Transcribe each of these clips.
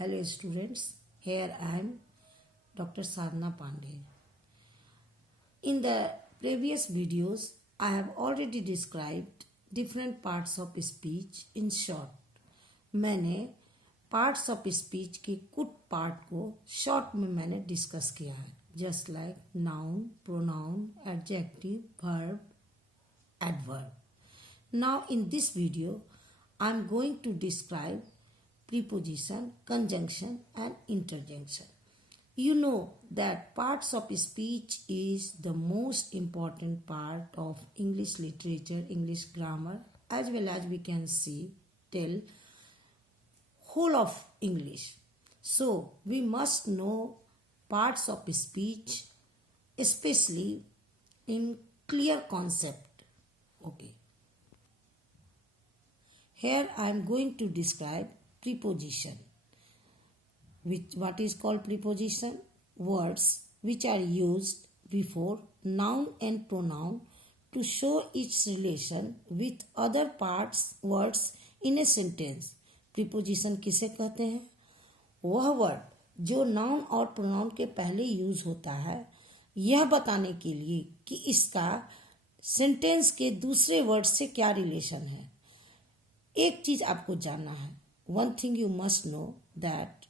Hello students, here I am Dr. Sadhna Pandey. In the previous videos, I have already described different parts of speech in short. मैंने parts of speech के कुछ part को short में मैंने discuss किया है, just like noun, pronoun, adjective, verb, adverb. Now in this video, I am going to describe preposition, conjunction and interjection. You know that parts of speech is the most important part of English literature, English grammar, as well as we can see till whole of English. So we must know parts of speech, especially in clear concept. Okay. Here I am going to describe preposition. What is called preposition? Words which are used before noun and pronoun to show its relation with other words in a sentence. Preposition किसे कहते हैं? वह word जो noun और pronoun के पहले use होता है यह बताने के लिए कि इसका सेंटेंस के दूसरे वर्ड से क्या रिलेशन है. एक चीज आपको जानना है. One thing you must know that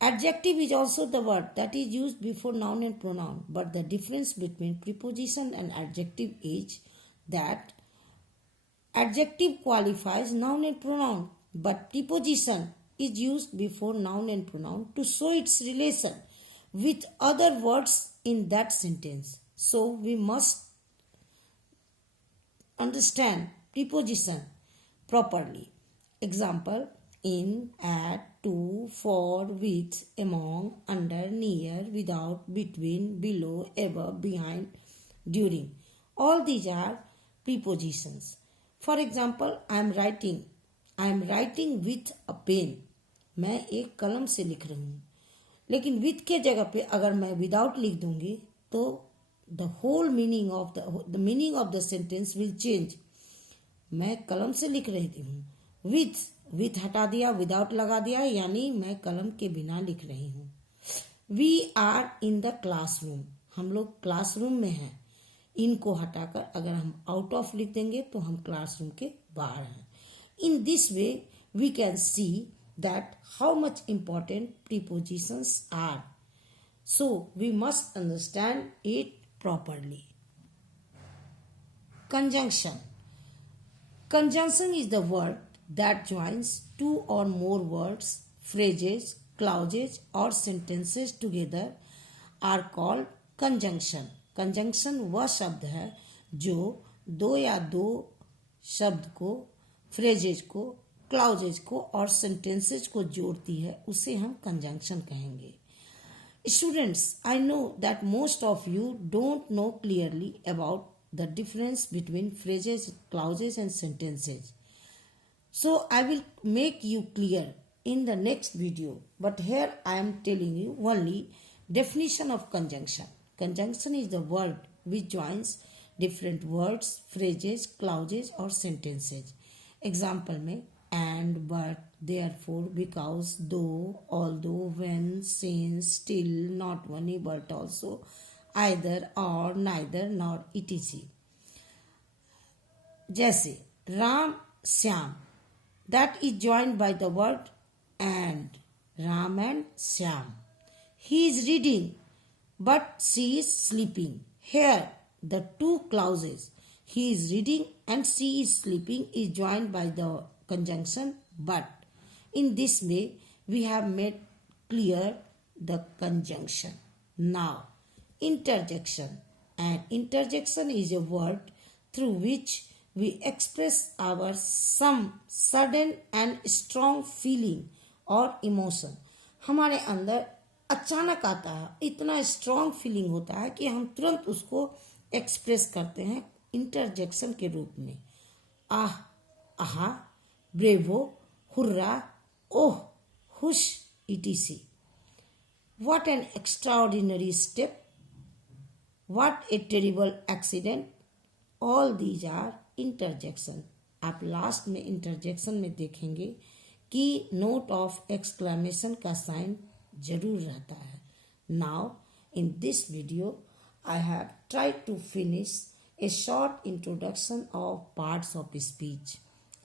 adjective is also the word that is used before noun and pronoun, but the difference between preposition and adjective is that adjective qualifies noun and pronoun, but preposition is used before noun and pronoun to show its relation with other words in that sentence. So we must understand preposition properly. Example: in, at, to, for, with, among, under, near, without, between, below, above, behind, during. All these are prepositions. For example, I am writing with a pen. मैं एक कलम से लिख रही हूँ. लेकिन with के जगह पे अगर मैं without लिख दूंगी तो the whole meaning of the sentence will change. मैं कलम से लिख रही हूँ. with हटा दिया, without लगा दिया, यानी मैं कलम के बिना लिख रही हूँ. We are in the classroom. हम लोग क्लासरूम में हैं. इनको हटाकर अगर हम out of लिख देंगे तो हम क्लासरूम के बाहर हैं. In this way we can see that how much important prepositions are. So we must understand it properly. Conjunction. Conjunction is the word that joins two or more words, phrases, clauses or sentences together are called conjunction. Conjunction वह शब्द है जो दो या दो शब्द को, phrases को, clauses को और sentences को जोड़ती है, उसे हम conjunction कहेंगे. Students, I know that most of you don't know clearly about the difference between phrases, clauses and sentences. So I will make you clear in the next video. But here I am telling you only definition of conjunction. Conjunction is the word which joins different words, phrases, clauses or sentences. Example में and, but, therefore, because, though, although, when, since, still, not only, but also, either, or, neither, nor, etc. जैसे Ram Shyam, that is joined by the word and. Ram and Shyam. He is reading, but she is sleeping. Here, the two clauses, he is reading and she is sleeping, is joined by the conjunction but. In this way, we have made clear the conjunction. Now, interjection. And interjection is a word through which we express our some sudden and strong feeling और emotion. हमारे अंदर अचानक आता है, इतना strong feeling होता है कि हम तुरंत उसको एक्सप्रेस करते हैं इंटरजेक्शन के रूप में. Ah, aha, bravo, hurrah, oh, hush, etc. What an extraordinary step! What a terrible accident! All these are interjection. आप लास्ट में इंटरजेक्शन में देखेंगे की नोट ऑफ एक्सक्लेमेशन का साइन जरूर रहता है. Now in this video I have tried to finish a short introduction of parts of speech.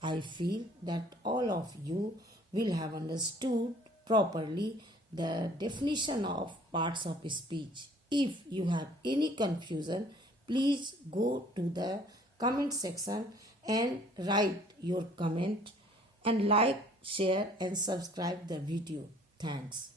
I feel that all of you will have understood properly the definition of parts of speech. If you have any confusion, please go to the comment section and write your comment and like, share and subscribe the video. Thanks.